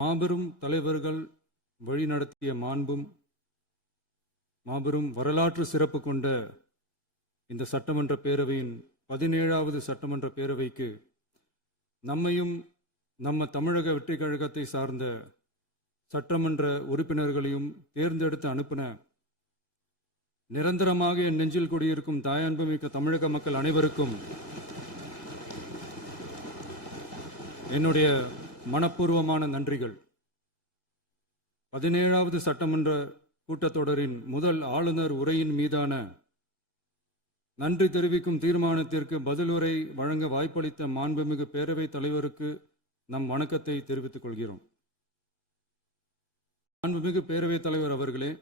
மாபெரும் தலைவர்கள் வழிநடத்திய மாண்பும் மாபெரும் வரலாற்று சிறப்பு கொண்ட இந்த சட்டமன்ற பேரவையின் 17வது சட்டமன்ற பேரவைக்கு நம்மையும் நம்ம தமிழக வெற்றி கழகத்தை சார்ந்த சட்டமன்ற உறுப்பினர்களையும் தேர்ந்தெடுத்து அனுப்பின நிரந்தரமாக என் நெஞ்சில் குடியிருக்கும் தாயன்புமிக்க தமிழக மக்கள் அனைவருக்கும் என்னுடைய மனப்பூர்வமான நன்றிகள். 17வது சட்டமன்ற கூட்டத்தொடரின் முதல் ஆளுநர் உரையின் மீதான நன்றி தெரிவிக்கும் தீர்மானத்திற்கு பதிலுரை வழங்க வாய்ப்பளித்த மாண்புமிகு பேரவைத் தலைவருக்கு நம் வணக்கத்தை தெரிவித்துக் கொள்கிறோம். மாண்புமிகு பேரவைத் தலைவர் அவர்களே,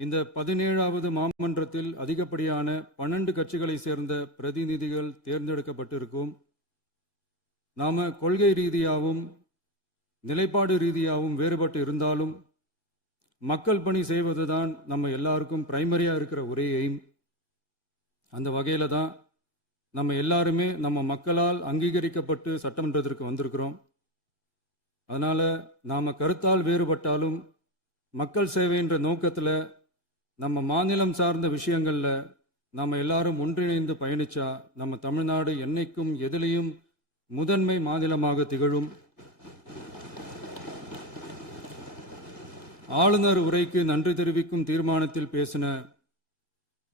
இந்த 17வது மாமன்றத்தில் அதிகப்படியான 12 கட்சிகளை சேர்ந்த பிரதிநிதிகள் தேர்ந்தெடுக்கப்பட்டிருக்கும். நாம கொள்கை ரீதியாகவும் நிலைப்பாடு ரீதியாகவும் வேறுபட்டு இருந்தாலும் மக்கள் பணி செய்வதுதான் நம்ம எல்லாருக்கும் பிரைமரியா இருக்கிற ஒரே எய்ம். அந்த வகையில தான் நம்ம எல்லாருமே நம்ம மக்களால் அங்கீகரிக்கப்பட்டு சட்டமன்றத்திற்கு வந்திருக்கிறோம். அதனால நாம கருத்தால் வேறுபட்டாலும் மக்கள் சேவை என்ற நோக்கத்தில் நம்ம மாநிலம் சார்ந்த விஷயங்கள்ல நாம எல்லாரும் ஒன்றிணைந்து பயணிச்சா நம்ம தமிழ்நாடு என்னைக்கும் எதிலையும் முதன்மை மாநிலமாக திகழும். ஆளுநர் உரைக்கு நன்றி தெரிவிக்கும் தீர்மானத்தில் பேசின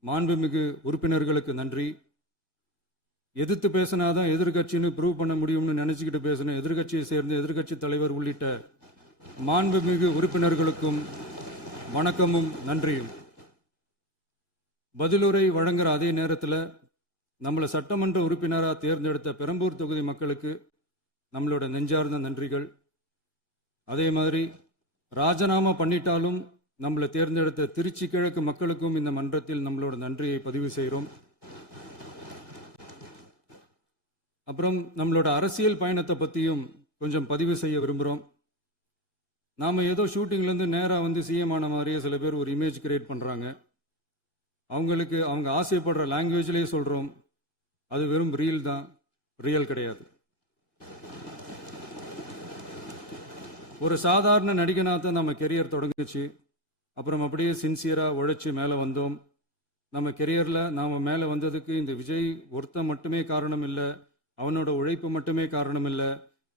மாண்புமிகு உறுப்பினர்களுக்கு நன்றி. எதிர்த்து பேசினாதான் எதிர்கட்சின்னு ப்ரூவ் பண்ண முடியும்னு நினைச்சுக்கிட்டு பேசின எதிர்கட்சியை சேர்ந்த எதிர்கட்சி தலைவர் உள்ளிட்ட மாண்புமிகு உறுப்பினர்களுக்கும் வணக்கமும் நன்றியும். பதிலுரை வழங்குற அதே நேரத்தில் நம்மளை சட்டமன்ற உறுப்பினராக தேர்ந்தெடுத்த பெரம்பூர் தொகுதி மக்களுக்கு நம்மளோட நெஞ்சார்ந்த நன்றிகள். அதே மாதிரி ராஜினாமா பண்ணிட்டாலும் நம்மளை தேர்ந்தெடுத்த திருச்சி கிழக்கு மக்களுக்கும் இந்த மன்றத்தில் நம்மளோட நன்றியை பதிவு செய்கிறோம். அப்புறம் நம்மளோட அரசியல் பயணத்தை பற்றியும் கொஞ்சம் பதிவு செய்ய விரும்புகிறோம். நாம் ஏதோ ஷூட்டிங்லேருந்து நேராக வந்து சிஎம் ஆன மாதிரியே சில பேர் ஒரு இமேஜ் கிரியேட் பண்ணுறாங்க. அவங்களுக்கு அவங்க ஆசைப்படுற லாங்குவேஜ்லேயே சொல்கிறோம், அது வெறும் ரீல் தான், ரியல் கிடையாது. ஒரு சாதாரண நடிகனாக நம்ம கெரியர் தொடங்குச்சு. அப்புறம் அப்படியே சின்சியராக உழைச்சி மேலே வந்தோம். நம்ம கெரியரில் நாம் மேலே வந்ததுக்கு இந்த விஜய் ஒருத்தன் மட்டுமே காரணம் இல்லை, அவனோட உழைப்பு மட்டுமே காரணம் இல்லை.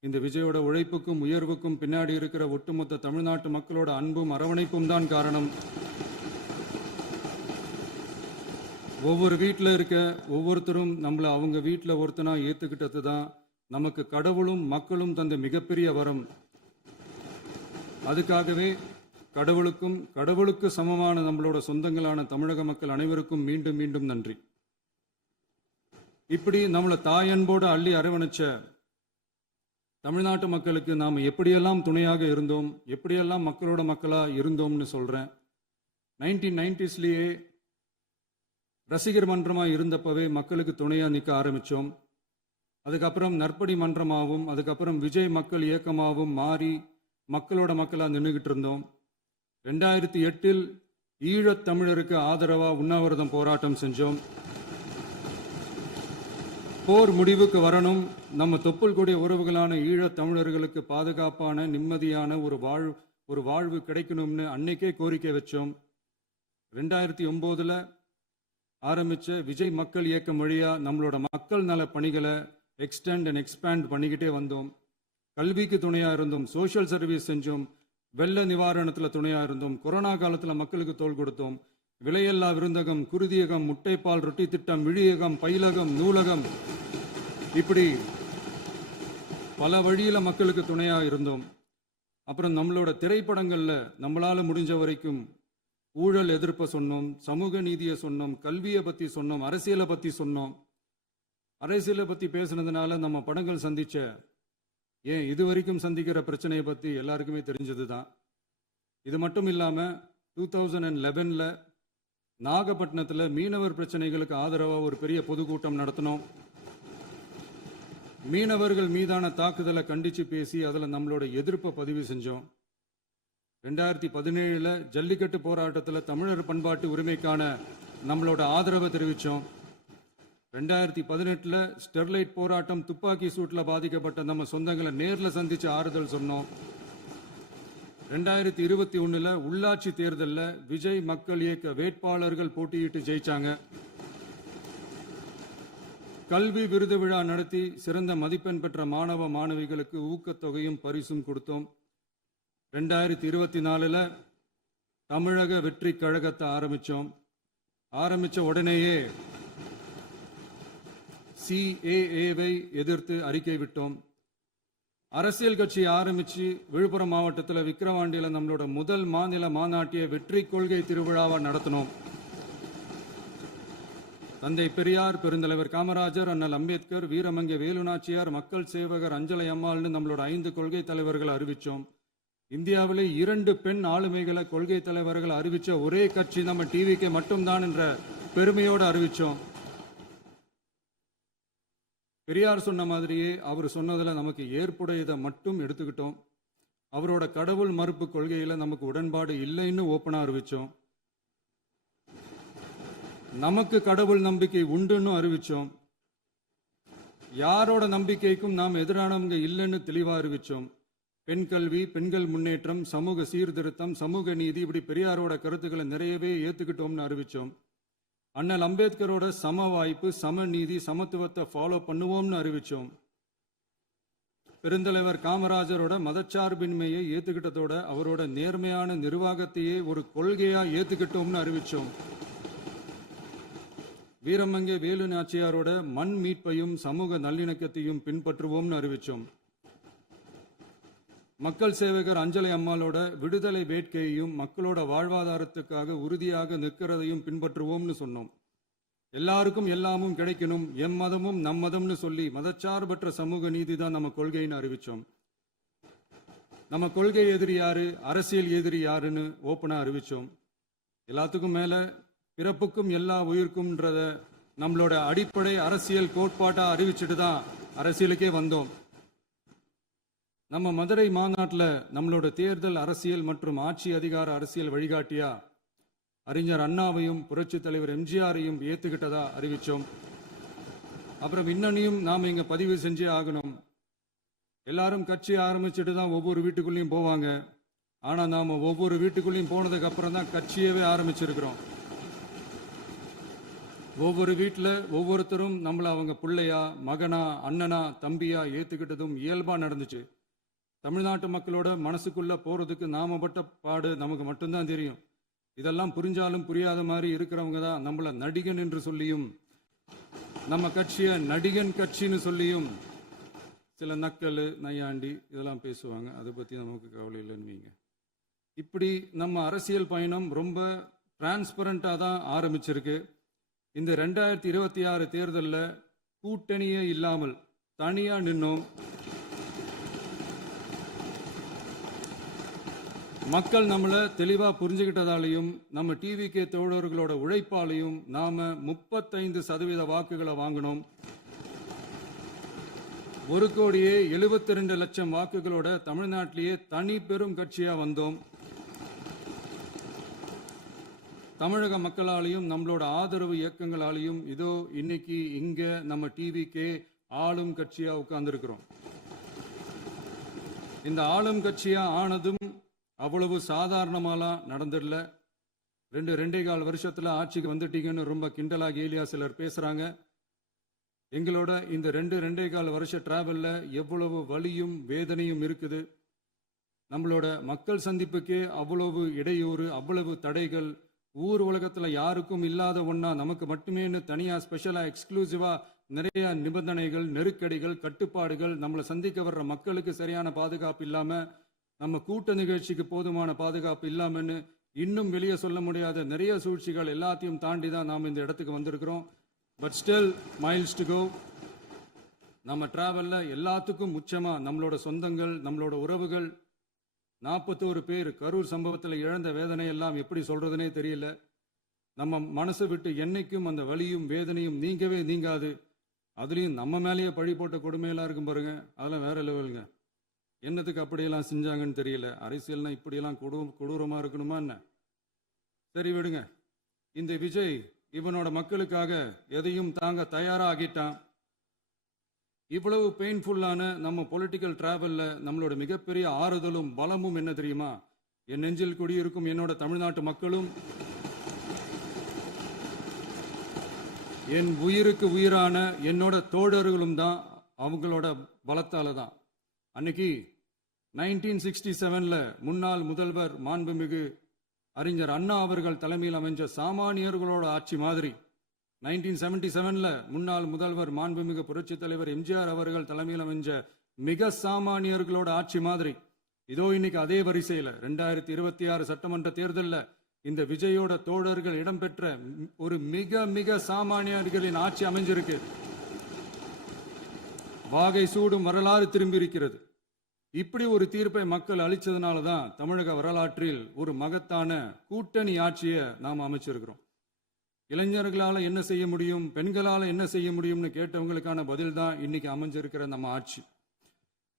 இந்த விஜயோட உழைப்புக்கும் உயர்வுக்கும் பின்னாடி இருக்கிற ஒட்டுமொத்த தமிழ்நாட்டு மக்களோட அன்பும் அரவணைப்பும் தான் காரணம். ஒவ்வொரு வீட்டில் இருக்க ஒவ்வொருத்தரும் நம்மளை அவங்க வீட்டில் ஒருத்தனா ஏற்றுக்கிட்டது தான் நமக்கு கடவுளும் மக்களும் தந்த மிகப்பெரிய வரம். அதுக்காகவே கடவுளுக்கு சமமான நம்மளோட சொந்தங்களான தமிழக மக்கள் அனைவருக்கும் மீண்டும் மீண்டும் நன்றி. இப்படி நம்மளை தாயன்போடு அள்ளி அரவணைச்ச தமிழ்நாட்டு மக்களுக்கு நாம் எப்படியெல்லாம் துணையாக இருந்தோம், எப்படியெல்லாம் மக்களோட மக்களா இருந்தோம்னு சொல்றேன். 1990ஸ்லேயே ரசிகர் மன்றமாக இருந்தப்பவே மக்களுக்கு துணையாக நிற்க ஆரம்பித்தோம். அதுக்கப்புறம் நற்படி மன்றமாகவும் அதுக்கப்புறம் விஜய் மக்கள் இயக்கமாகவும் மாறி மக்களோட மக்களாக நின்றுகிட்டு இருந்தோம். 2008 ஈழத் தமிழருக்கு ஆதரவாக உண்ணாவிரதம் போராட்டம் செஞ்சோம். போர் முடிவுக்கு வரணும், நம்ம தொப்புள் கூடிய உறவுகளான ஈழத் தமிழர்களுக்கு பாதுகாப்பான நிம்மதியான ஒரு வாழ்வு கிடைக்கணும்னு அன்னைக்கே கோரிக்கை வச்சோம். 2009 ஆரம்பிச்ச விஜய் மக்கள் இயக்கம் வழியா நம்மளோட மக்கள் நல பணிகளை எக்ஸ்டெண்ட் அண்ட் எக்ஸ்பேண்ட் பண்ணிக்கிட்டே வந்தோம். கல்விக்கு துணையா இருந்தோம், சோஷியல் சர்வீஸ் செஞ்சோம், வெள்ள நிவாரணத்தில் துணையா இருந்தோம், கொரோனா காலத்தில் மக்களுக்கு தோள் கொடுத்தோம். விலையில்லா விருந்தகம், குருதியகம், முட்டைப்பால் ரொட்டி திட்டம், விழியகம், பயிலகம், நூலகம், இப்படி பல வழியில மக்களுக்கு துணையா இருந்தோம். அப்புறம் நம்மளோட திரைப்படங்கள்ல நம்மளால முடிஞ்ச வரைக்கும் ஊழல் எதிர்ப்பை சொன்னோம், சமூக நீதியை சொன்னோம், கல்வியை பத்தி சொன்னோம், அரசியலை பத்தி சொன்னோம். அரசியலை பத்தி பேசுனதுனால நம்ம படங்கள் சந்திச்ச இது வரைக்கும் சந்திக்கிற பிரச்சனையை பத்தி எல்லாருக்குமே தெரிஞ்சது தான். இது மட்டும் இல்லாம 2011 நாகப்பட்டினத்தில் மீனவர் பிரச்சனைகளுக்கு ஆதரவாக ஒரு பெரிய பொதுக்கூட்டம் நடத்தினோம். மீனவர்கள் மீதான தாக்குதலை கண்டிச்சு பேசி அதில் நம்மளோட எதிர்ப்பை பதிவு செஞ்சோம். 2017 ஜல்லிக்கட்டு போராட்டத்தில் தமிழர் பண்பாட்டு உரிமைக்கான நம்மளோட ஆதரவை தெரிவித்தோம். 2018 ஸ்டெர்லைட் போராட்டம் துப்பாக்கி சூட்டில் பாதிக்கப்பட்ட நம்ம சொந்தங்களை நேரில் சந்திச்சு ஆறுதல் சொன்னோம். 2021 உள்ளாட்சி தேர்தலில் விஜய் மக்கள் இயக்க வேட்பாளர்கள் போட்டியிட்டு ஜெயிச்சாங்க. கல்வி விருது விழா நடத்தி சிறந்த மதிப்பெண் பெற்ற மாணவ மாணவிகளுக்கு ஊக்கத்தொகையும் பரிசும் கொடுத்தோம். 2024 தமிழக வெற்றி கழகத்தை ஆரம்பிச்ச உடனேயே CAA-வை எதிர்த்து அறிக்கை விட்டோம். அரசியல் கட்சி ஆரம்பிச்சு விழுப்புரம் மாவட்டத்தில் விக்கிரவாண்டியில் நம்மளோட முதல் மாநில மாநாட்டிய வெற்றி கொள்கை திருவிழாவை நடத்தினோம். தந்தை பெரியார், பெருந்தலைவர் காமராஜர், அண்ணல் அம்பேத்கர், வீரமங்கை வேலுநாச்சியார், மக்கள் சேவகர் அஞ்சலை அம்மாள்னு நம்மளோட 5 கொள்கை தலைவர்களை அறிவிச்சோம். இந்தியாவிலே 2 பெண் ஆளுமைகளை கொள்கை தலைவர்கள் அறிவிச்ச ஒரே கட்சி நம்ம டிவிக்கு மட்டும்தான் என்ற பெருமையோடு அறிவிச்சோம். பெரியார் சொன்ன மாதிரியே அவர் சொன்னதுல நமக்கு ஏற்புடையதை மட்டும் எடுத்துக்கிட்டோம். அவரோட கடவுள் மறுப்பு கொள்கையில நமக்கு உடன்பாடு இல்லைன்னு ஓப்பனா அறிவிச்சோம். நமக்கு கடவுள் நம்பிக்கை உண்டுன்னு அறிவிச்சோம். யாரோட நம்பிக்கைக்கும் நாம் எதிரானவங்க இல்லைன்னு தெளிவா அறிவிச்சோம். பெண் கல்வி, பெண்கள் முன்னேற்றம், சமூக சீர்திருத்தம், சமூக நீதி, இப்படி பெரியாரோட கருத்துக்களை நிறையவே ஏத்துக்கிட்டோம்னு அறிவிச்சோம். அண்ணல் அம்பேத்கரோட சம வாய்ப்பு, சம நீதி, சமத்துவத்தை ஃபாலோ பண்ணுவோம்னு அறிவிச்சோம். பெருந்தலைவர் காமராஜரோட மதச்சார்பின்மையை ஏத்துக்கிட்டதோட அவரோட நேர்மையான நிர்வாகத்தையே ஒரு கொள்கையா ஏத்துக்கிட்டோம்னு அறிவிச்சோம். வீரமங்கை வேலு நாச்சியாரோட மண் மீட்பையும் சமூக நல்லிணக்கத்தையும் பின்பற்றுவோம்னு அறிவிச்சோம். மக்கள் சேவகர் அஞ்சலை அம்மாளோட விடுதலை வேட்கையையும் மக்களோட வாழ்வாதாரத்துக்காக உறுதியாக நிற்கிறதையும் பின்பற்றுவோம்னு சொன்னோம். எல்லாருக்கும் எல்லாமும் கிடைக்கணும், எம் மதமும் நம் மதம்னு சொல்லி மதச்சார்பற்ற சமூக நீதி தான் நம்ம கொள்கைன்னு அறிவிச்சோம். நம்ம கொள்கை எதிரி யாரு, அரசியல் எதிரி யாருன்னு ஓப்பனா அறிவிச்சோம். எல்லாத்துக்கும் மேல பிறப்புக்கும் எல்லா உயிர்க்கும்ன்றத நம்மளோட அடிப்படை அரசியல் கோட்பாட்டா அறிவிச்சுட்டு தான் அரசியலுக்கே வந்தோம். நம்ம மதுரை மாநாட்டில் நம்மளோட தேர்தல் அரசியல் மற்றும் ஆட்சி அதிகார அரசியல் வழிகாட்டியா அறிஞர் அண்ணாவையும் புரட்சி தலைவர் எம்ஜிஆரையும் ஏத்துக்கிட்டதா அறிவிச்சோம். அப்புறம் இன்னனையும் நாம் இங்க பதிவு செஞ்சே ஆகணும். எல்லாரும் கட்சி ஆரம்பிச்சுட்டு தான் ஒவ்வொரு வீட்டுக்குள்ளேயும் போவாங்க. ஆனா நாம ஒவ்வொரு வீட்டுக்குள்ளேயும் போனதுக்கு அப்புறம் தான் கட்சியவே ஆரம்பிச்சிருக்கிறோம். ஒவ்வொரு வீட்டில் ஒவ்வொருத்தரும் நம்மள அவங்க பிள்ளையா, மகனா, அண்ணனா, தம்பியா ஏத்துக்கிட்டதும் இயல்பா நடந்துச்சு. தமிழ்நாட்டு மக்களோட மனசுக்குள்ள போறதுக்கு நாம பட்ட பாடு நமக்கு மட்டும்தான் தெரியும். இதெல்லாம் புரிஞ்சாலும் புரியாத மாதிரி இருக்கிறவங்க தான் நம்மள நடிகன் என்று சொல்லியும் நம்ம கட்சியை நடிகன் கட்சின்னு சொல்லியும் சில நக்கல், நையாண்டி இதெல்லாம் பேசுவாங்க. அதை பத்தி நமக்கு கவலை இல்லைன்னு. இப்படி நம்ம அரசியல் பயணம் ரொம்ப டிரான்ஸ்பரண்டா தான் ஆரம்பிச்சிருக்கு. இந்த 2026 தேர்தலில் கூட்டணியே இல்லாமல் தனியா நின்னோம். மக்கள் நம்மளை தெளிவா புரிஞ்சுக்கிட்டதாலையும் நம்ம டிவிகே தோழர்களோட உழைப்பாலையும் நாம 35% வாக்குகளை வாங்கினோம். 1,72,00,000 வாக்குகளோட தமிழ்நாட்டிலேயே தனி பெரும் கட்சியா வந்தோம். தமிழக மக்களாலையும் நம்மளோட ஆதரவு இயக்கங்களாலையும் இதோ இன்னைக்கு இங்க நம்ம டிவிகே ஆளும் கட்சியா உட்கார்ந்துருக்கிறோம். இந்த ஆளும் கட்சியா ஆனதும் அவ்வளவு சாதாரணமாலாம் நடந்துடல. 2.25 வருஷத்துல ஆட்சிக்கு வந்துட்டீங்கன்னு ரொம்ப கிண்டலா கேலியா சிலர் பேசுறாங்க. எங்களோட இந்த 2.25 வருஷ டிராவல்ல எவ்வளவு வலியும் வேதனையும் இருக்குது. நம்மளோட மக்கள் சந்திப்புக்கே அவ்வளவு இடையூறு, அவ்வளவு தடைகள், ஊர் உலகத்துல யாருக்கும் இல்லாத ஒன்னா நமக்கு மட்டுமேன்னு தனியா ஸ்பெஷலா எக்ஸ்க்ளூசிவா நிறைய நிபந்தனைகள், நெருக்கடிகள், கட்டுப்பாடுகள், நம்மளை சந்திக்க வர்ற மக்களுக்கு சரியான பாதுகாப்பு இல்லாம, நம்ம கூட்ட நிகழ்ச்சிக்கு போதுமான பாதுகாப்பு இல்லாமன்னு இன்னும் வெளியே சொல்ல முடியாத நிறைய சூழ்ச்சிகள் எல்லாத்தையும் தாண்டி தான் நாம் இந்த இடத்துக்கு வந்திருக்கிறோம். But still miles to go. நம்ம டிராவல்ல எல்லாத்துக்கும் முச்சமா நம்மளோட சொந்தங்கள், நம்மளோட உறவுகள், 41 பேர் கரூர் சம்பவத்தில் இழந்த வேதனை எல்லாம் எப்படி சொல்றதுனே தெரியல. நம்ம மனசை விட்டு என்னைக்கும் அந்த வலியும் வேதனையும் நீங்கவே நீங்காது. அதுலேயும் நம்ம மேலேயே பழி போட்ட கொடுமையெல்லாம் இருக்கும் பாருங்க, அதெல்லாம் வேற லெவலுங்க. என்னத்துக்கு அப்படியெல்லாம் செஞ்சாங்கன்னு தெரியல. அரசியல்னா இப்படியெல்லாம் கொடூரமா இருக்கணுமா என்ன? சரி விடுங்க. இந்த விஜய் இவனோட மக்களுக்காக எதையும் தாங்க தயாராகிட்டான். இவ்வளவு பெயின்ஃபுல்லான நம்ம பொலிட்டிக்கல் டிராவல்ல நம்மளோட மிகப்பெரிய ஆறுதலும் பலமும் என்ன தெரியுமா? என் நெஞ்சில் குடியிருக்கும் என்னோட தமிழ்நாட்டு மக்களும் என் உயிருக்கு உயிரான என்னோட தோழர்களும் தான். அவங்களோட பலத்தால தான். அன்னைக்கு 1967ல முன்னாள் முதல்வர் மாண்புமிகு அறிஞர் அண்ணா அவர்கள் தலைமையில் அமைஞ்ச சாமானியர்களோட ஆட்சி மாதிரி 1977ல முன்னாள் முதல்வர் மாண்புமிகு புரட்சி தலைவர் எம்ஜிஆர் அவர்கள் தலைமையில் அமைஞ்ச மிக சாமானியர்களோட ஆட்சி மாதிரி இதோ இன்னைக்கு அதே வரிசையில 2026 சட்டமன்ற தேர்தலில் இந்த விஜயோட தோழர்கள் இடம்பெற்ற ஒரு மிக மிக சாமானியர்களின் ஆட்சி அமைஞ்சிருக்கு. வாகை சூடும் வரலாறு திரும்பி இருக்கிறது. இப்படி ஒரு தீர்ப்பை மக்கள் அளிச்சதுனால தான் தமிழக வரலாற்றில் ஒரு மகத்தான கூட்டணி ஆட்சியை நாம் அமைச்சிருக்கிறோம். இளைஞர்களால என்ன செய்ய முடியும், பெண்களால என்ன செய்ய முடியும்னு கேட்டவங்களுக்கான பதில் தான் இன்னைக்கு அமைஞ்சிருக்கிற நம்ம ஆட்சி.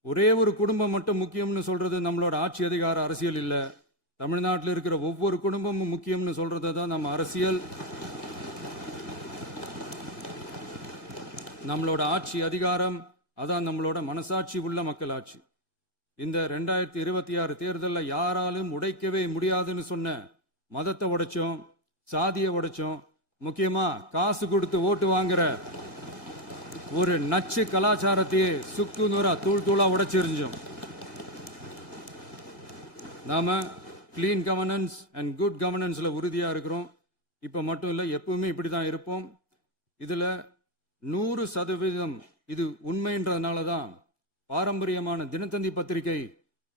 ஒரே ஒரு குடும்பம் மட்டும் முக்கியம்னு சொல்றது நம்மளோட ஆட்சி அதிகார அரசியல் இல்ல. தமிழ்நாட்டில் இருக்கிற ஒவ்வொரு குடும்பமும் முக்கியம்னு சொல்றது தான் நம்ம அரசியல். நம்மளோட ஆட்சி அதிகாரம் அதான் நம்மளோட மனசாட்சி உள்ள மக்களாட்சி. இந்த 2026 தேர்தலில் யாராலும் உடைக்கவே முடியாதுன்னு சொன்ன மதத்தை உடைச்சோம், சாதியை உடைச்சோம், முக்கியமா காசு கொடுத்து ஓட்டு வாங்குற ஒரு நச்சு கலாச்சாரத்தையே சுக்கு நூறா தூள் தூளா உடைச்சிருந்தோம். நாம கிளீன் கவர்னன்ஸ் அண்ட் குட் கவர்னன்ஸ்ல உறுதியா இருக்கிறோம். இப்ப மட்டும் இல்ல, எப்பவுமே இப்படிதான் இருப்போம். இதுல 100% இது உண்மைன்றதுனால தான் பாரம்பரியமான தினத்தந்தி பத்திரிகை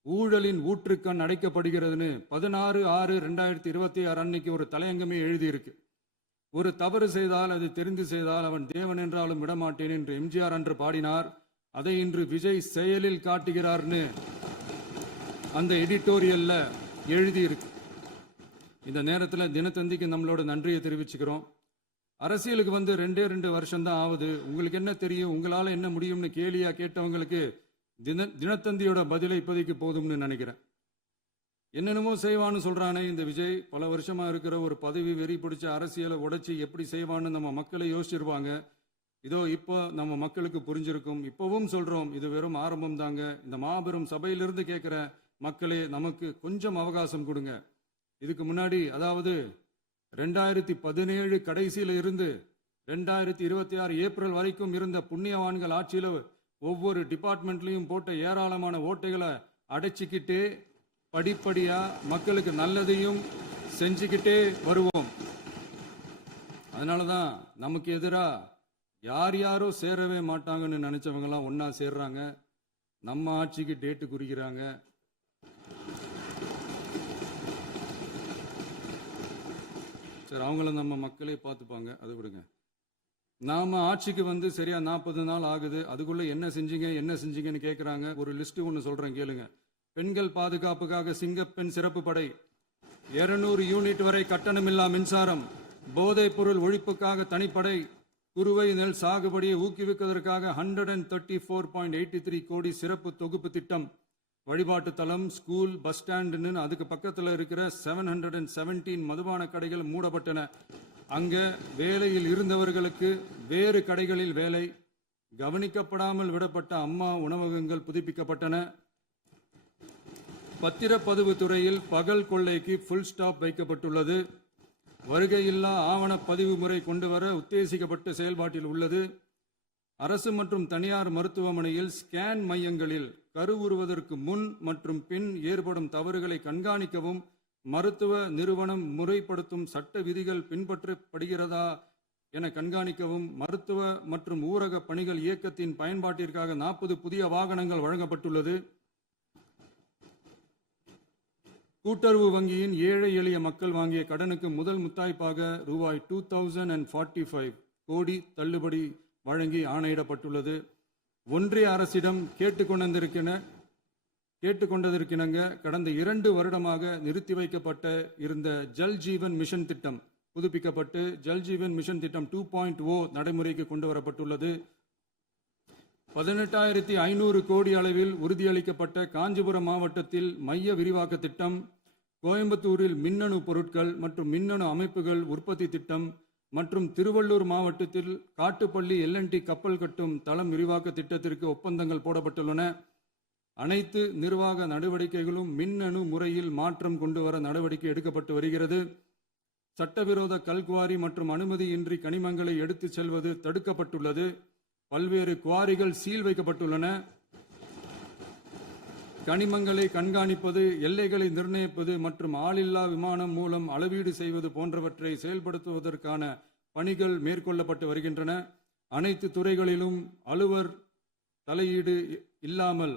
ஊழலின் ஊற்றுக்கண் அடைக்கப்படுகிறதுன்னு 16/6/2026 அன்னைக்கு ஒரு தலையங்கமே எழுதியிருக்கு. ஒரு தவறு செய்தால் அது தெரிந்து செய்தால் அவன் தேவன் என்றாலும் விடமாட்டேன் என்று எம்ஜிஆர் அன்று பாடினார். அதை இன்று விஜய் செயலில் காட்டுகிறார்னு அந்த எடிட்டோரியல்ல எழுதியிருக்கு. இந்த நேரத்தில் தினத்தந்திக்கு நம்மளோட நன்றியை தெரிவிச்சுக்கிறோம். அரசியலுக்கு வந்து 2 வருஷம் தான் ஆகுது. உங்களுக்கு என்ன தெரியும், உங்களால என்ன முடியும்னு கேலியா கேட்டவங்களுக்கு தினத்தந்தியோட பதிலை இப்போதைக்கு போதும்னு நினைக்கிறேன். என்னென்னமோ செய்வான்னு சொல்றானே இந்த விஜய், பல வருஷமா இருக்கிற ஒரு பதவி வெறி பிடிச்ச அரசியலை உடைச்சி எப்படி செய்வான்னு நம்ம மக்களை யோசிச்சிருவாங்க. இதோ இப்போ நம்ம மக்களுக்கு புரிஞ்சிருக்கும். இப்பவும் சொல்றோம், இது வெறும் ஆரம்பம் தாங்க. இந்த மாபெரும் சபையிலிருந்து கேட்கிற மக்களே, நமக்கு கொஞ்சம் அவகாசம் கொடுங்க. இதுக்கு முன்னாடி, அதாவது 2017 கடைசியில இருந்து 2026 ஏப்ரல் வரைக்கும் இருந்த புண்ணியவான்கள் ஆட்சியில ஒவ்வொரு டிபார்ட்மெண்ட்லையும் போட்ட ஏராளமான ஓட்டைகளை அடைச்சிக்கிட்டே படிப்படியா மக்களுக்கு நல்லதையும் செஞ்சுக்கிட்டே வருவோம். அதனாலதான் நமக்கு எதிரா யார் யாரோ சேரவே மாட்டாங்கன்னு நினைச்சவங்க எல்லாம் ஒன்னா சேர்றாங்க. நம்ம ஆட்சிக்கு டேட்டு குறிக்கிறாங்க. சரி, அவங்கள நம்ம மக்களே பார்த்துப்பாங்க, அதை விடுங்க. நாம ஆட்சிக்கு வந்து சரியா 40 நாள் ஆகுது. அதுக்குள்ள என்ன செஞ்சீங்கன்னு கேட்கிறாங்க. ஒரு லிஸ்ட் ஒன்று சொல்றேன் கேளுங்க. பெண்கள் பாதுகாப்புக்காக சிங்கப்பெண் சிறப்பு படை, 200 யூனிட் வரை கட்டணமில்லா மின்சாரம், போதைப் பொருள் ஒழிப்புக்காக தனிப்படை, குறுவை நெல் சாகுபடியை ஊக்குவிப்பதற்காக 134.83 கோடி சிறப்பு தொகுப்பு திட்டம், வழிபாட்டு தலம், ஸ்கூல், பஸ் ஸ்டாண்டுன்னு அதுக்கு பக்கத்தில் இருக்கிற 717 மதுபான கடைகள் மூடப்பட்டன. அங்க வேலையில் இருந்தவர்களுக்கு வேறு கடைகளில் வேலை, கவனிக்கப்படாமல் விடப்பட்ட அம்மா உணவகங்கள் புதுப்பிக்கப்பட்டன. பத்திரப்பதிவு துறையில் பகல் கொள்ளைக்கு ஃபுல் ஸ்டாப் வைக்கப்பட்டுள்ளது. வருகையில்லா ஆவண பதிவு முறை கொண்டு வர உத்தேசிக்கப்பட்டு செயல்பாட்டில் உள்ளது. அரசு மற்றும் தனியார் மருத்துவமனையில் ஸ்கேன் மையங்களில் கருவுறுவதற்கு முன் மற்றும் பின் ஏற்படும் தவறுகளை கண்காணிக்கவும், மருத்துவ நிறுவனம் முறைப்படுத்தும் சட்ட விதிகள் பின்பற்றப்படுகிறதா என கண்காணிக்கவும், மருத்துவ மற்றும் ஊரக பணிகள் இயக்கத்தின் பயன்பாட்டிற்காக 40 புதிய வாகனங்கள் வழங்கப்பட்டுள்ளது. கூட்டுறவு வங்கியின் ஏழை எளிய மக்கள் வாங்கிய கடனுக்கு முதல் முத்தாய்ப்பாக ரூபாய் 2045 கோடி தள்ளுபடி வழங்கி ஆணையிடப்பட்டுள்ளது. ஒன்றிய அரசிடம் கேட்டுக்கொண்டதற்கிணங்க கடந்த 2 வருடமாக நிறுத்தி வைக்கப்பட்ட இருந்த ஜல் ஜீவன் மிஷன் திட்டம் புதுப்பிக்கப்பட்டு ஜல் ஜீவன் மிஷன் திட்டம் 2.0 நடைமுறைக்கு கொண்டு வரப்பட்டுள்ளது. 18,500 கோடி அளவில் உறுதியளிக்கப்பட்ட காஞ்சிபுரம் மாவட்டத்தில் மைய விரிவாக்க திட்டம், கோயம்புத்தூரில் மின்னணு பொருட்கள் மற்றும் மின்னணு அமைப்புகள் உற்பத்தி திட்டம், மற்றும் திருவள்ளூர் மாவட்டத்தில் காட்டுப்பள்ளி LNT கப்பல் கட்டும் தளம் விரிவாக்க திட்டத்திற்கு ஒப்பந்தங்கள் போடப்பட்டுள்ளன. அனைத்து நிர்வாக நடவடிக்கைகளும் மின்னணு முறையில் மாற்றம் கொண்டு வர நடவடிக்கை எடுக்கப்பட்டு வருகிறது. சட்டவிரோத கல்குவாரி மற்றும் அனுமதியின்றி கனிமங்களை எடுத்துச் செல்வது தடுக்கப்பட்டுள்ளது. பல்வேறு குவாரிகள் சீல் வைக்கப்பட்டுள்ளன. கனிமங்களை கண்காணிப்பது, எல்லைகளை நிர்ணயிப்பது மற்றும் ஆளில்லா விமானம் மூலம் அளவீடு செய்வது போன்றவற்றை செயல்படுத்துவதற்கான பணிகள் மேற்கொள்ளப்பட்டு வருகின்றன. அனைத்து துறைகளிலும் அலுவலர் தலையீடு இல்லாமல்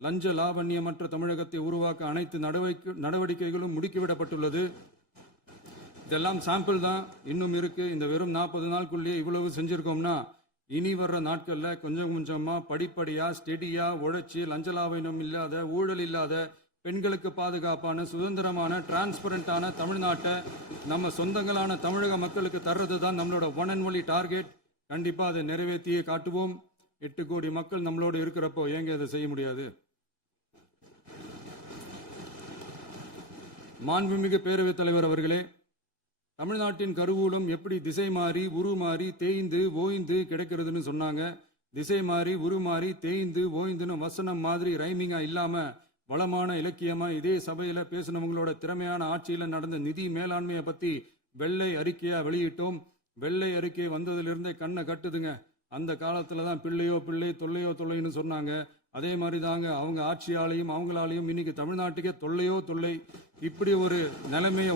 லஞ்ச லாவண்யமற்ற தமிழகத்தை உருவாக்க அனைத்து நடவடிக்கைகளும் முடுக்கிவிடப்பட்டுள்ளது. இதெல்லாம் சாம்பிள் தான், இன்னும் இருக்கு. இந்த வெறும் 40 நாளுக்குள்ளேயே இவ்வளவு செஞ்சிருக்கோம்னா இனி வர்ற நாட்கள்ல கொஞ்சம் கொஞ்சமா படிப்படியா ஸ்டெடியா உழைச்சி லஞ்ச லாவண்யம் இல்லாத, ஊழல் இல்லாத, பெண்களுக்கு பாதுகாப்பான, சுதந்திரமான, டிரான்ஸ்பரண்டான தமிழ்நாட்டை நம்ம சொந்தங்களான தமிழக மக்களுக்கு தர்றது தான் நம்மளோட ஒன் அண்ட் ஒன்லி டார்கெட். கண்டிப்பா அதை நிறைவேற்றியே காட்டுவோம். 8 கோடி மக்கள் நம்மளோட இருக்கிறப்போ ஏங்க இதை செய்ய முடியாது? மாண்புமிகு பேரவைத் தலைவர் அவர்களே, தமிழ்நாட்டின் கருவூலம் எப்படி திசை மாறி உருமாறி தேய்ந்து ஓய்ந்து கிடக்கிறதுன்னு சொன்னாங்க. திசை மாறி உருமாறி தேய்ந்து ஓய்ந்துன்னு வசனம் மாதிரி ரைமிங்கா இல்லாம வளமான இலக்கியமா இதே சபையில பேசினவங்களோட திறமையான ஆட்சியில நடந்த நிதி மேலாண்மையை பத்தி வெள்ளை அறிக்கையா வெளியிட்டோம். வெள்ளை அறிக்கை வந்ததிலிருந்தே கண்ணை கட்டுதுங்க. அந்த காலத்துல தான் பிள்ளையோ பிள்ளை, தொல்லையோ தொல்லைன்னு சொன்னாங்க. அதே மாதிரி தாங்க அவங்க ஆட்சியாலையும் அவங்களாலையும் இன்னைக்கு தமிழ்நாட்டுக்கே தொல்லையோ தொல்லை. இப்படி ஒரு நிலைமையை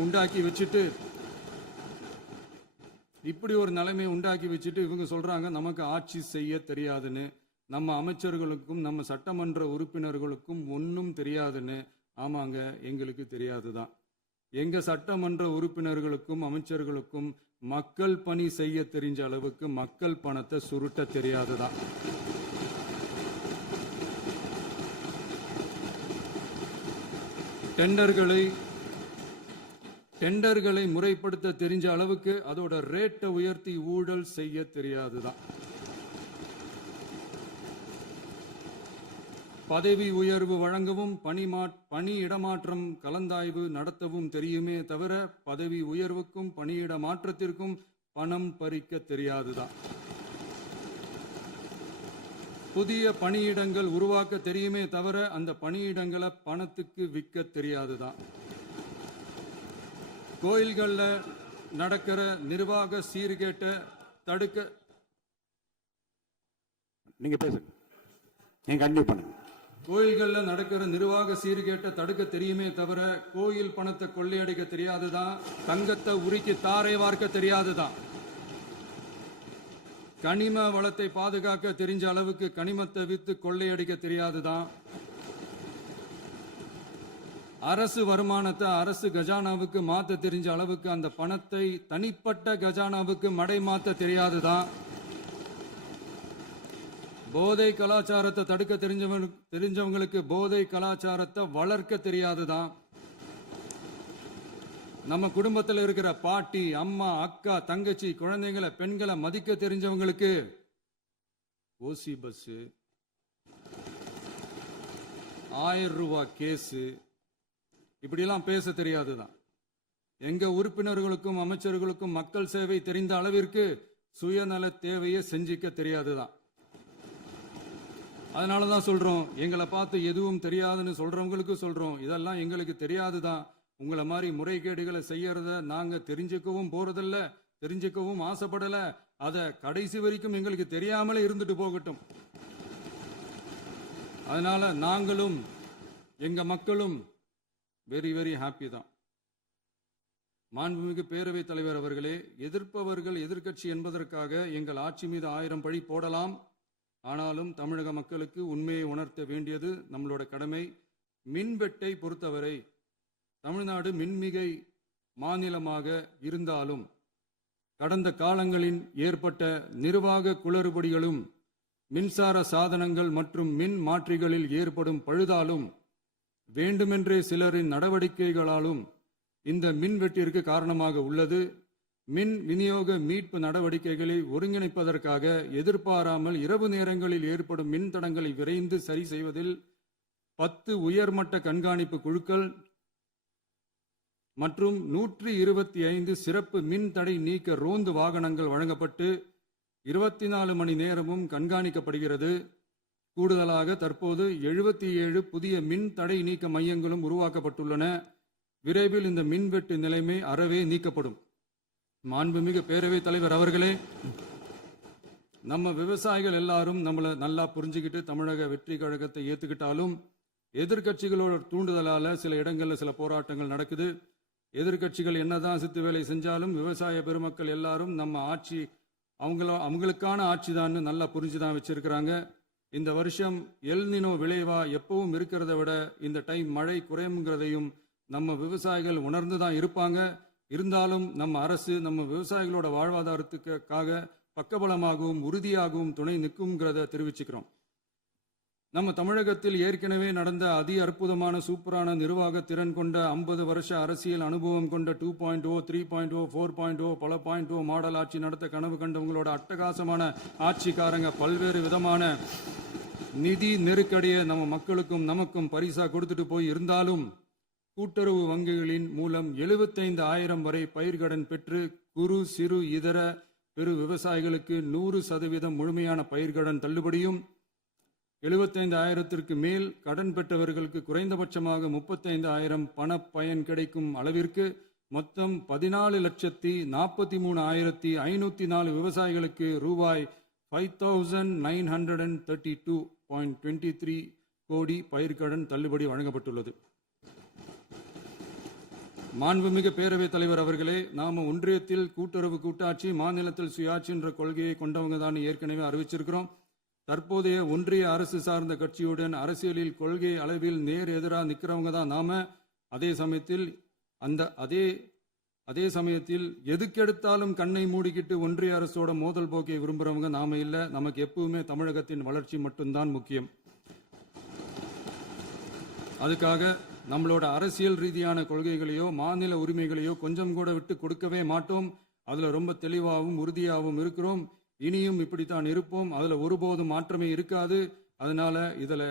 உண்டாக்கி வச்சுட்டு இவங்க சொல்றாங்க நமக்கு ஆட்சி செய்ய தெரியாதுன்னு. நம்ம அமைச்சர்களுக்கும் நம்ம சட்டமன்ற உறுப்பினர்களுக்கும் ஒன்றும் தெரியாதுன்னு. ஆமாங்க, எங்களுக்கு தெரியாதுதான். எங்க சட்டமன்ற உறுப்பினர்களுக்கும் அமைச்சர்களுக்கும் மக்கள் பணி செய்ய தெரிஞ்ச அளவுக்கு மக்கள் பணத்தை சுருட்ட தெரியாதுதான். டெண்டர்களை முறைப்படுத்த தெரிஞ்ச அளவுக்கு அதோட ரேட்டை உயர்த்தி ஊழல் செய்ய தெரியாதுதான். பதவி உயர்வு வழங்கவும் பணி இடமாற்றம் கலந்தாய்வு நடத்தவும் தெரியுமே தவிர பதவி உயர்வுக்கும் பணியிட மாற்றத்திற்கும் பணம் பறிக்க தெரியாதுதான். புதிய பணியிடங்கள் உருவாக்க தெரியுமே தவிர அந்த பணியிடங்களை பணத்துக்கு விற்க தெரியாதுதான். கோயில்கள்ல நடக்கிற நிர்வாக சீர்கேட்டை தடுக்க நீங்க பேசுங்க, நீங்க கண்டிப்பா பண்ணுங்க. கோயில்கள்ல நடக்கிற நிர்வாக சீர்கேட்டை தடுக்க தெரியுமே தவிர கோயில் பணத்தை கொள்ளையடிக்க தெரியாதுதான். தங்கத்தை உருக்கி தாரை வார்க்க தெரியாதுதான். கனிம வளத்தை பாதுகாக்க தெரிஞ்ச அளவுக்கு கனிமத்தை வித்து கொள்ளையடிக்க தெரியாதுதான். அரசு வருமானத்தை அரசு கஜானாவுக்கு மாத்த தெரிஞ்ச அளவுக்கு அந்த பணத்தை தனிப்பட்ட கஜானாவுக்கு மடை மாத்த தெரியாதுதான். போதை கலாச்சாரத்தை தடுக்க தெரிஞ்சவங்களுக்கு போதை கலாச்சாரத்தை வளர்க்க தெரியாதுதான். நம்ம குடும்பத்தில் இருக்கிற பாட்டி, அம்மா, அக்கா, தங்கச்சி, குழந்தைங்களை, பெண்களை மதிக்க தெரிஞ்சவங்களுக்கு ஓசி பஸ், 1000 ரூபாய் கேஸு, இப்படிலாம் பேச தெரியாதுதான். எங்க உறுப்பினர்களுக்கும் அமைச்சர்களுக்கும் மக்கள் சேவை தெரிந்த அளவிற்கு சுயநல தேவையை செஞ்சிக்க தெரியாதுதான். அதனாலதான் சொல்றோம், எங்களை பார்த்து எதுவும் தெரியாதுன்னு சொல்றவங்களுக்கு சொல்றோம், இதெல்லாம் எங்களுக்கு தெரியாதுதான். உங்களை மாதிரி முறைகேடுகளை செய்யறத நாங்க தெரிஞ்சுக்கவும் போறதில்ல, தெரிஞ்சுக்கவும் ஆசைப்படல. அத கடைசி வரைக்கும் எங்களுக்கு தெரியாமலே இருந்துட்டு போகட்டும். அதனால நாங்களும் எங்க மக்களும் வெரி வெரி ஹாப்பி தான். மாண்புமிகு பேரவைத் தலைவர் அவர்களே, எதிர்ப்பவர்கள் எதிர்க்கட்சி என்பதற்காக எங்கள் ஆட்சி மீது 1000 பழி போடலாம். ஆனாலும் தமிழக மக்களுக்கு உண்மையை உணர்த்த வேண்டியது நம்மளோட கடமை. மின்வெட்டை பொறுத்தவரை தமிழ்நாடு மின்மிகை மாநிலமாக இருந்தாலும் கடந்த காலங்களில் ஏற்பட்ட நிர்வாக குளறுபடிகளும் மின்சார சாதனங்கள் மற்றும் மின் மாற்றிகளில் ஏற்படும் பழுதாலும் வேண்டுமென்றே சிலரின் நடவடிக்கைகளாலும் இந்த மின்வெட்டிற்கு காரணமாக உள்ளது. மின் விநியோக மீட்பு நடவடிக்கைகளை ஒருங்கிணைப்பதற்காக எதிர்பாராமல் இரவு நேரங்களில் ஏற்படும் மின் தடங்களை விரைந்து சரி செய்வதில் 10 உயர்மட்ட கண்காணிப்பு குழுக்கள் மற்றும் 125 சிறப்பு மின் தடை நீக்க ரோந்து வாகனங்கள் வழங்கப்பட்டு 24 மணி நேரமும் கண்காணிக்கப்படுகிறது. கூடுதலாக தற்போது 77 புதிய மின் தடை நீக்க மையங்களும் உருவாக்கப்பட்டுள்ளன. விரைவில் இந்த மின்வெட்டு நிலைமை அறவே நீக்கப்படும். மாண்புமிகு பேரவைத் தலைவர் அவர்களே, நம்ம விவசாயிகள் எல்லாரும் நம்மளை நல்லா புரிஞ்சுக்கிட்டு தமிழக வெற்றி கழகத்தை ஏத்துக்கிட்டாலும் எதிர்க்கட்சிகளோட தூண்டுதலால சில இடங்கள்ல சில போராட்டங்கள் நடக்குது. எதிர்க்கட்சிகள் என்னதான் சித்து வேலை செஞ்சாலும் விவசாய பெருமக்கள் எல்லாரும் நம்ம ஆட்சி அவங்களுக்கான ஆட்சி தான் நல்லா புரிஞ்சுதான் வச்சிருக்கிறாங்க. இந்த வருஷம் எல்னினோ விளைவா எப்பவும் இருக்கிறத விட இந்த டைம் மழை குறையுங்கிறதையும் நம்ம விவசாயிகள் உணர்ந்து தான் இருப்பாங்க. இருந்தாலும் நம்ம அரசு நம்ம விவசாயிகளோட வாழ்வாதாரத்துக்காக பக்கபலமாகவும் உறுதியாகவும் துணை நிற்கும்ங்கிறத தெரிவிச்சுக்கிறோம். நம்ம தமிழகத்தில் ஏற்கனவே நடந்த அதி அற்புதமான சூப்பரான நிர்வாக திறன் கொண்ட 50 வருஷ அரசியல் அனுபவம் கொண்ட 2.0, 3.0, 4.0 பல 0.0 மாடல் ஆட்சி நடத்த கனவு கண்டவங்களோட அட்டகாசமான ஆட்சிக்காரங்க பல்வேறு விதமான நிதி நெருக்கடியை நம்ம மக்களுக்கும் நமக்கும் பரிசா கொடுத்துட்டு போய் இருந்தாலும் கூட்டுறவு வங்கிகளின் மூலம் 75,000 வரை பயிர்கடன் பெற்று குறு சிறு இதர பெரு விவசாயிகளுக்கு 100% முழுமையான பயிர்கடன் தள்ளுபடியும் 75,000க்கு மேல் கடன் பெற்றவர்களுக்கு குறைந்தபட்சமாக 35,000 பண பயன் கிடைக்கும் அளவிற்கு மொத்தம் 14,43,504 விவசாயிகளுக்கு ரூபாய் 5,932.23 கோடி பயிர்கடன் தள்ளுபடி வழங்கப்பட்டுள்ளது. மாண்புமிகு பேரவைத் தலைவர் அவர்களே, நாம ஒன்றியத்தில் கூட்டுறவு கூட்டாட்சி, மாநிலத்தில் சுயாட்சி என்ற கொள்கையை கொண்டவங்க தான் ஏற்கனவே அறிவிச்சிருக்கிறோம். தற்போதைய ஒன்றிய அரசு சார்ந்த கட்சியுடன் அரசியலில் கொள்கை அளவில் நேர் எதிராக நிற்கிறவங்க தான் நாம. அதே சமயத்தில் எதுக்கெடுத்தாலும் கண்ணை மூடிக்கிட்டு ஒன்றிய அரசோட மோதல் போக்கை விரும்புறவங்க நாம இல்ல. நமக்கு எப்பவுமே தமிழகத்தின் வளர்ச்சி மட்டும்தான் முக்கியம். அதுக்காக நம்மளோட அரசியல் ரீதியான கொள்கைகளையோ மாநில உரிமைகளையோ கொஞ்சம் கூட விட்டு கொடுக்கவே மாட்டோம். அதுல ரொம்ப தெளிவாகவும் உறுதியாகவும் இருக்கிறோம். இனியும் இப்படித்தான் இருப்போம். அதுல ஒருபோதும் மாற்றமே இருக்காது. அதனால இதுல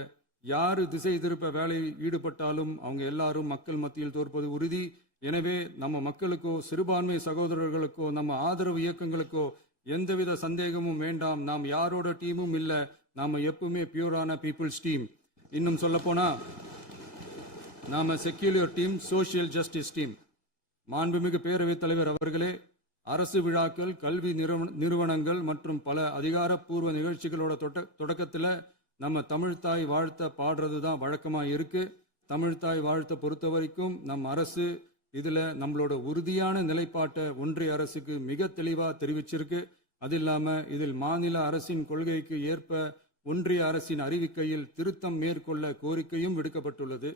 யாரு திசை திருப்ப வேலையில் ஈடுபட்டாலும் அவங்க எல்லாரும் மக்கள் மத்தியில் தோற்பது உறுதி. எனவே நம்ம மக்களுக்கோ சிறுபான்மை சகோதரர்களுக்கோ நம்ம ஆதரவு இயக்கங்களுக்கோ எந்தவித சந்தேகமும் வேண்டாம். நாம் யாரோட டீமும் இல்ல. நாம எப்பவுமே பியூரான பீப்புள்ஸ் டீம். இன்னும் சொல்ல போனா நாம secular team, social justice team. மாண்புமிகு பேரவைத் தலைவர் அவர்களே, அரசு விழாக்கள், கல்வி நிறுவனங்கள் மற்றும் பல அதிகாரப்பூர்வ நிகழ்ச்சிகளோட தொடக்கத்தில் நம்ம தமிழ்தாய் வாழ்த்த பாடுறது தான் வழக்கமாக இருக்கு. தமிழ்தாய் வாழ்த்த பொறுத்த வரைக்கும் நம் அரசு இதுல நம்மளோட உறுதியான நிலைப்பாட்டை ஒன்றிய அரசுக்கு மிக தெளிவாக தெரிவிச்சிருக்கு. அது இல்லாம இதில் மாநில அரசின் கொள்கைக்கு ஏற்ப ஒன்றிய அரசின் அறிவிக்கையில் திருத்தம் மேற்கொள்ள கோரிக்கையும் விடுக்கப்பட்டுள்ளது.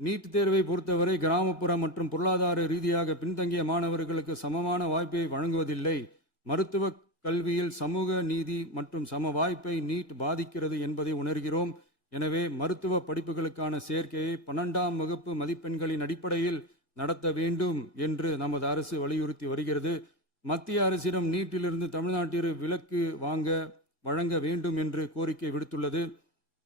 நீட் தேர்வை பொறுத்தவரை கிராமப்புற மற்றும் பொருளாதார ரீதியாக பின்தங்கிய மாணவர்களுக்கு சமமான வாய்ப்பை வழங்குவதில்லை. மருத்துவ கல்வியில் சமூக நீதி மற்றும் சம வாய்ப்பை நீட் பாதிக்கிறது என்பதை உணர்கிறோம். எனவே மருத்துவ படிப்புகளுக்கான சேர்க்கையை 12ஆம் வகுப்பு மதிப்பெண்களின் அடிப்படையில் நடத்த வேண்டும் என்று நமது அரசு வலியுறுத்தி வருகிறது. மத்திய அரசிடம் நீட்டிலிருந்து தமிழ்நாட்டிற்கு விலக்கு வழங்க வேண்டும் என்று கோரிக்கை விடுத்துள்ளது.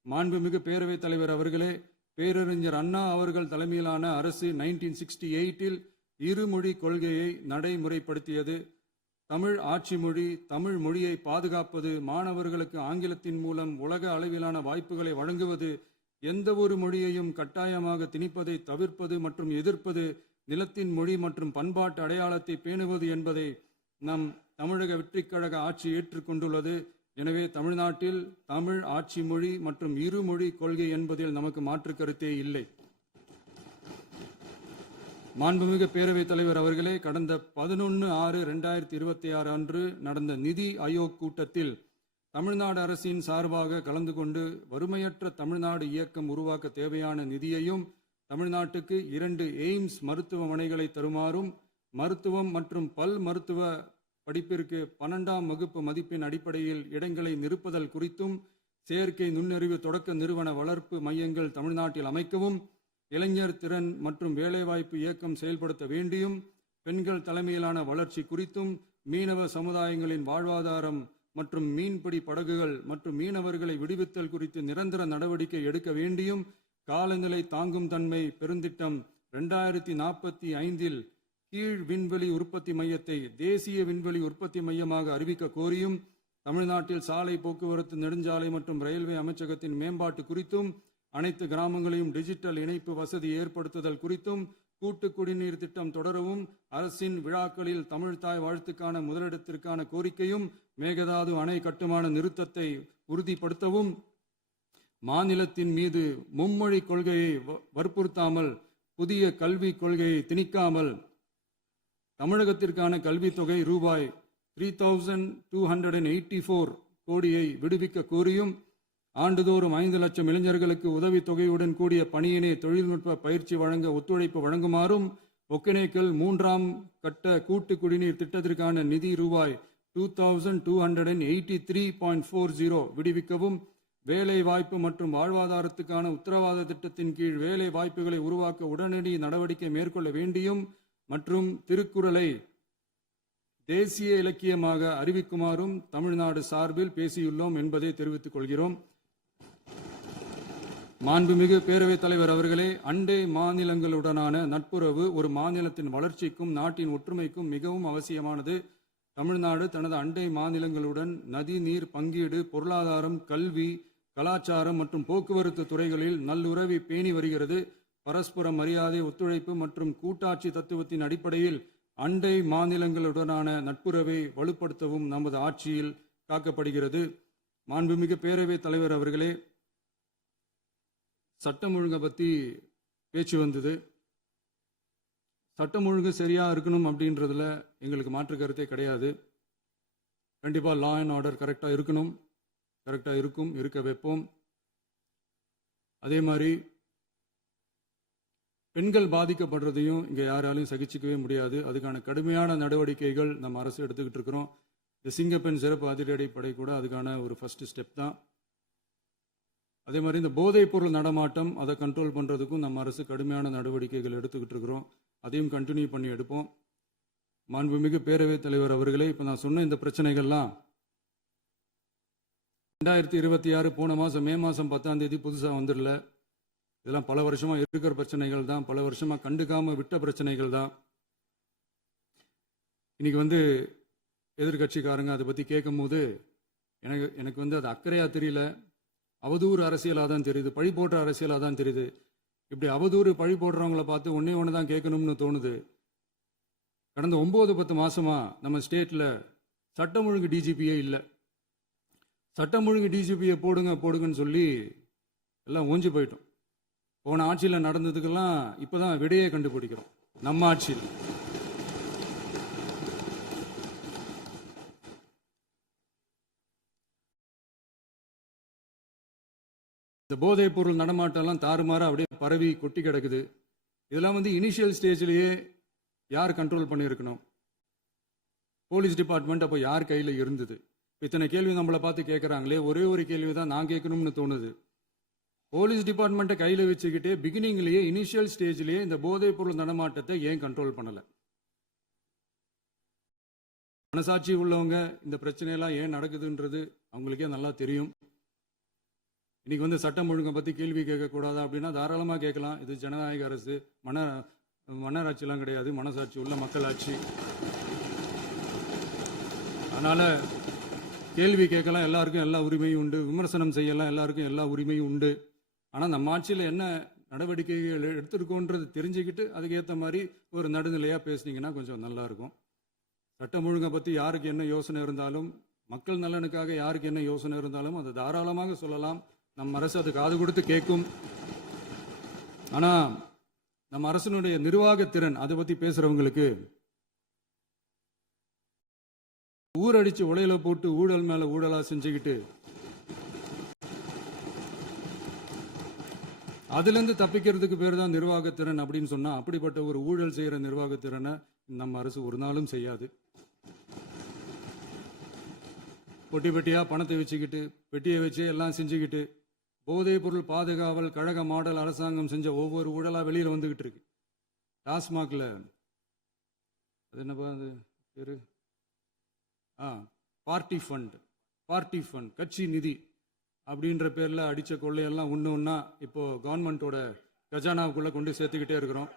மாண்புமிகு பேரவைத் தலைவர் அவர்களே, பேரறிஞர் அண்ணா அவர்கள் தலைமையிலான அரசு 1968இல் இருமொழி கொள்கையை நடைமுறைப்படுத்தியது. தமிழ் ஆட்சி மொழி, தமிழ் மொழியை பாதுகாப்பது, மாணவர்களுக்கு ஆங்கிலத்தின் மூலம் உலக அளவிலான வாய்ப்புகளை வழங்குவது, எந்த ஒரு மொழியையும் கட்டாயமாக திணிப்பதை தவிர்ப்பது மற்றும் எதிர்ப்பது, நிலத்தின் மொழி மற்றும் பண்பாட்டு அடையாளத்தை பேணுவது என்பதை நம் தமிழக வெற்றிக் கழக ஆட்சி ஏற்றுக்கொண்டுள்ளது. எனவே தமிழ்நாட்டில் தமிழ் ஆட்சி மொழி மற்றும் இருமொழி கொள்கை என்பதில் நமக்கு மாற்று கருத்தே இல்லை. மாண்புமிகு பேரவைத் தலைவர் அவர்களே, கடந்த 11/6/2026 அன்று நடந்த நிதி ஆயோக் கூட்டத்தில் தமிழ்நாடு அரசின் சார்பாக கலந்து கொண்டு வறுமையற்ற தமிழ்நாடு இயக்கம் உருவாக்க தேவையான நிதியையும், தமிழ்நாட்டுக்கு 2 எய்ம்ஸ் மருத்துவமனைகளை தருமாறும், மருத்துவம் மற்றும் பல் மருத்துவ படிப்பிற்கு 12ஆம் வகுப்பு மதிப்பெண் அடிப்படையில் இடங்களை நிரப்புதல் குறித்தும், செயற்கை நுண்ணறிவு தொடக்க நிறுவன வளர்ப்பு மையங்கள் தமிழ்நாட்டில் அமைக்கவும், இளைஞர் திறன் மற்றும் வேலைவாய்ப்பு இயக்கம் செயல்படுத்த வேண்டியும், பெண்கள் தலைமையிலான வளர்ச்சி குறித்தும், மீனவ சமுதாயங்களின் வாழ்வாதாரம் மற்றும் மீன்பிடி படகுகள் மற்றும் மீனவர்களை விடுவித்தல் குறித்து நிரந்தர நடவடிக்கை எடுக்க வேண்டியும், காலநிலை தாங்கும் தன்மை பெருந்திட்டம் 2045 கீழ் விண்வெளி உற்பத்தி மையத்தை தேசிய விண்வெளி உற்பத்தி மையமாக அறிவிக்க கோரியும், தமிழ்நாட்டில் சாலை போக்குவரத்து, நெடுஞ்சாலை மற்றும் ரயில்வே அமைச்சகத்தின் மேம்பாட்டு குறித்தும், அனைத்து கிராமங்களையும் டிஜிட்டல் இணைப்பு வசதி ஏற்படுத்துதல் குறித்தும், கூட்டு குடிநீர் திட்டம் தொடரவும், அரசின் விழாக்களில் தமிழ்தாய் வாழ்த்துக்கான முதலிடத்திற்கான கோரிக்கையும், மேகதாது அணை கட்டுமான நிறுத்தத்தை உறுதிப்படுத்தவும், மாநிலத்தின் மீது மும்மொழி கொள்கையை வற்புறுத்தாமல் புதிய கல்விக் கொள்கையை திணிக்காமல் தமிழகத்திற்கான கல்வித்தொகை ரூபாய் 3284 கோடியை விடுவிக்க கோரியும், ஆண்டுதோறும் 5 லட்சம் இளைஞர்களுக்கு உதவித்தொகையுடன் கூடிய பணியினை தொழில்நுட்ப பயிற்சி வழங்க ஒத்துழைப்பு வழங்குமாறும், ஒகேனக்கல் 3ஆம் கட்ட கூட்டு குடிநீர் திட்டத்திற்கான நிதி ரூபாய் 2283.40 விடுவிக்கவும், வேலை வாய்ப்பு மற்றும் வாழ்வாதாரத்துக்கான உத்தரவாத திட்டத்தின் கீழ் வேலை வாய்ப்புகளை உருவாக்க உடனடி நடவடிக்கை மேற்கொள்ள வேண்டியும் மற்றும் திருக்குறளை தேசிய இலக்கியமாக அறிவிக்குமாறும் தமிழ்நாடு சார்பில் பேசியுள்ளோம் என்பதை தெரிவித்துக் கொள்கிறோம். மாண்புமிகு பேரவைத் தலைவர் அவர்களே, அண்டை மாநிலங்களுடனான நட்புறவு ஒரு மாநிலத்தின் வளர்ச்சிக்கும் நாட்டின் ஒற்றுமைக்கும் மிகவும் அவசியமானது. தமிழ்நாடு தனது அண்டை மாநிலங்களுடன் நதி நீர் பங்கீடு, பொருளாதாரம், கல்வி, கலாச்சாரம் மற்றும் போக்குவரத்து துறைகளில் நல்லுறவை பேணி வருகிறது. பரஸ்பர மரியாதை, ஒத்துழைப்பு மற்றும் கூட்டாட்சி தத்துவத்தின் அடிப்படையில் அண்டை மாநிலங்களுடனான நட்புறவை வலுப்படுத்தவும் நமது ஆட்சியில் காக்கப்படுகிறது. மாண்புமிகு பேரவைத் தலைவர் அவர்களே, சட்டம் ஒழுங்கை பற்றி பேச்சு வந்தது. சட்டம் ஒழுங்கு சரியாக இருக்கணும் அப்படின்றதுல எங்களுக்கு மாற்று கருத்தே கிடையாது. கண்டிப்பாக லா அண்ட் ஆர்டர் கரெக்டாக இருக்கணும், கரெக்டாக இருக்கும், இருக்க வைப்போம். அதே மாதிரி பெண்கள் பாதிக்கப்படுறதையும் இங்கே யாராலையும் சகிச்சிக்கவே முடியாது. அதுக்கான கடுமையான நடவடிக்கைகள் நம்ம அரசு எடுத்துக்கிட்டு இருக்கிறோம். இந்த சிங்கப்பெண் சிறப்பு அதிரடிப்படை கூட அதுக்கான ஒரு ஃபர்ஸ்ட் ஸ்டெப் தான். அதே மாதிரி இந்த போதைப் பொருள் நடமாட்டம், அதை கண்ட்ரோல் பண்ணுறதுக்கும் நம்ம அரசு கடுமையான நடவடிக்கைகள் எடுத்துக்கிட்டு இருக்கிறோம். அதையும் கண்டினியூ பண்ணி எடுப்போம். மாண்புமிகு பேரவைத் தலைவர் அவர்களே, இப்போ நான் சொன்ன இந்த பிரச்சனைகள்லாம் 2026 போன மாதம் மே மாதம் 10ஆம் தேதி புதுசாக வந்துடல. இதெல்லாம் பல வருஷமாக இருக்கிற பிரச்சனைகள் தான், பல வருஷமாக கண்டுக்காமல் விட்ட பிரச்சனைகள் தான். இன்னைக்கு எதிர்கட்சிக்காரங்க அதை பற்றி கேட்கும் போது எனக்கு அது அக்கறையாக தெரியல, அவதூறு அரசியலாக தான் தெரியுது, பழி போடுற அரசியலாக தான் தெரியுது. இப்படி அவதூறு பழி போடுறவங்கள பார்த்து ஒன்று தான் கேட்கணும்னு தோணுது. கடந்த 9-10 மாசமா நம்ம ஸ்டேட்டில் சட்டம் ஒழுங்கு டிஜிபியே இல்லை. சட்டம் ஒழுங்கு டிஜிபியை போடுங்கன்னு சொல்லி எல்லாம் ஓஞ்சி போயிட்டோம். போன ஆட்சியில் நடந்ததுக்கெல்லாம் இப்போதான் விடையே கண்டுபிடிக்கிறோம் நம்ம ஆட்சியில். இந்த போதைப் பொருள் நடமாட்டம்லாம் தாறுமாறா அப்படியே பரவி கொட்டி கிடக்குது. இதெல்லாம் இனிஷியல் ஸ்டேஜ்லேயே யார் கண்ட்ரோல் பண்ணியிருக்கணும்? போலீஸ் டிபார்ட்மெண்ட் அப்போ யார் கையில் இருந்தது? இத்தனை கேள்வி நம்மளை பார்த்து கேட்குறாங்களே, ஒரே ஒரு கேள்வி தான் நான் கேட்கணும்னு தோணுது. போலீஸ் டிபார்ட்மெண்ட்டை கையில் வச்சுக்கிட்டே பிகினிங்லேயே இனிஷியல் ஸ்டேஜ்லேயே இந்த போதைப் பொருள் நடமாட்டத்தை ஏன் கண்ட்ரோல் பண்ணலை? மனசாட்சி உள்ளவங்க இந்த பிரச்சனையெல்லாம் ஏன் நடக்குதுன்றது அவங்களுக்கே நல்லா தெரியும். இன்னைக்கு சட்டம் ஒழுங்கை பற்றி கேள்வி கேட்கக்கூடாதா அப்படின்னா தாராளமாக கேட்கலாம். இது ஜனநாயக அரசு, மன்னராட்சியெல்லாம் கிடையாது, மனசாட்சி உள்ள மக்களாட்சி. அதனால கேள்வி கேட்கலாம், எல்லாருக்கும் எல்லா உரிமையும் உண்டு. விமர்சனம் செய்யலாம், எல்லாருக்கும் எல்லா உரிமையும் உண்டு. ஆனால் நம்ம ஆட்சியில் என்ன நடவடிக்கைகள் எடுத்திருக்கோன்றது தெரிஞ்சுக்கிட்டு அதுக்கேற்ற மாதிரி ஒரு நடுநிலையாக பேசுனீங்கன்னா கொஞ்சம் நல்லா இருக்கும். சட்டம் ஒழுங்கை பற்றி யாருக்கு என்ன யோசனை இருந்தாலும், மக்கள் நலனுக்காக யாருக்கு என்ன யோசனை இருந்தாலும் அதை தாராளமாக சொல்லலாம். நம்ம அரசு அது காது கொடுத்து கேட்கும். ஆனால் நம்ம அரசினுடைய நிர்வாகத்திறன் அதை பற்றி பேசுகிறவங்களுக்கு ஊரடிச்சு உலையில போட்டு ஊழல் மேல ஊழலா செஞ்சுக்கிட்டு அதுல இருந்து தப்பிக்கிறதுக்கு பேர் தான் நிர்வாகத்திறன் அப்படின்னு சொன்னா, அப்படிப்பட்ட ஒரு ஊழல் செய்யற நிர்வாகத்திறனை நம்ம அரசு ஒரு நாளும் செய்யாது. பொட்டி பெட்டியா பணத்தை வச்சுக்கிட்டு, பெட்டியை வச்சு எல்லாம் செஞ்சுக்கிட்டு, போதைப் பொருள் பாதுகாவல் கழக மாடல் அரசாங்கம் செஞ்ச ஒவ்வொரு ஊழலா வெளியில வந்துகிட்டு இருக்கு. டாஸ்மாக்ல அது என்னப்பா அது பேரு, பார்ட்டி ஃபண்ட் கட்சி நிதி அப்படின்ற பேர்ல அடிச்ச கொள்ளையெல்லாம் ஒன்று ஒன்றா இப்போ கவர்மெண்ட்டோட கஜானாவுக்குள்ள கொண்டு சேர்த்துக்கிட்டே இருக்கிறோம்.